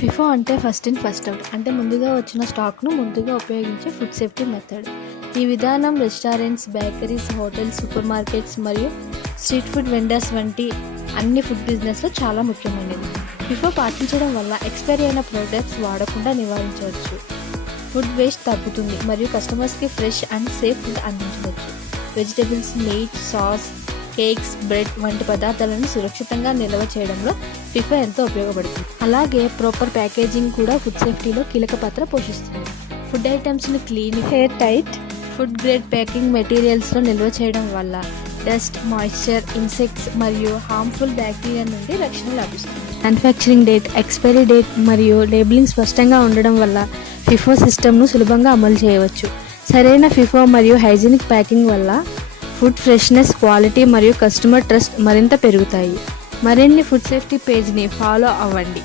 FIFO అంటే first in first out అంటే ముందుగా వచ్చిన స్టాక్ను ముందుగా ఉపయోగించే ఫుడ్ సేఫ్టీ మెథడ్. ఈ విధానం restaurants, bakeries, hotels, super markets మరియు స్ట్రీట్ ఫుడ్ వెండర్స్ వంటి అన్ని ఫుడ్ బిజినెస్లో చాలా ముఖ్యమైనది. ఫిఫో పాటించడం వల్ల ఎక్స్పైరీ అయిన ప్రోడక్ట్స్ వాడకుండా నివారించవచ్చు, ఫుడ్ వేస్ట్ తగ్గుతుంది మరియు కస్టమర్స్కి ఫ్రెష్ అండ్ సేఫ్ ఫుడ్ అందించవచ్చు. Vegetables, meat, sauce, cakes, bread వంటి పదార్థాలను సురక్షితంగా నిల్వ చేయడంలో ఫిఫో ఎంతో ఉపయోగపడుతుంది. అలాగే ప్రాపర్ ప్యాకేజింగ్ కూడా ఫుడ్ సేఫ్టీలో కీలక పాత్ర పోషిస్తుంది. ఫుడ్ ఐటమ్స్ని clean, air tight, food grade packing మెటీరియల్స్లో నిల్వ చేయడం వల్ల డస్ట్, మాయిశ్చర్, ఇన్సెక్ట్స్ మరియు హార్మ్ఫుల్ బ్యాక్టీరియా నుండి రక్షణ లభిస్తుంది. మ్యానుఫ్యాక్చరింగ్ డేట్, ఎక్స్పైరీ డేట్ మరియు లేబులింగ్ స్పష్టంగా ఉండడం వల్ల ఫిఫో సిస్టమ్ను సులభంగా అమలు చేయవచ్చు. సరైన ఫిఫో మరియు హైజీనిక్ ప్యాకింగ్ వల్ల ఫుడ్ ఫ్రెష్నెస్, క్వాలిటీ మరియు కస్టమర్ ట్రస్ట్ మరింత పెరుగుతాయి. మరిన్ని ఫుడ్ సేఫ్టీ పేజ్ని ఫాలో అవ్వండి.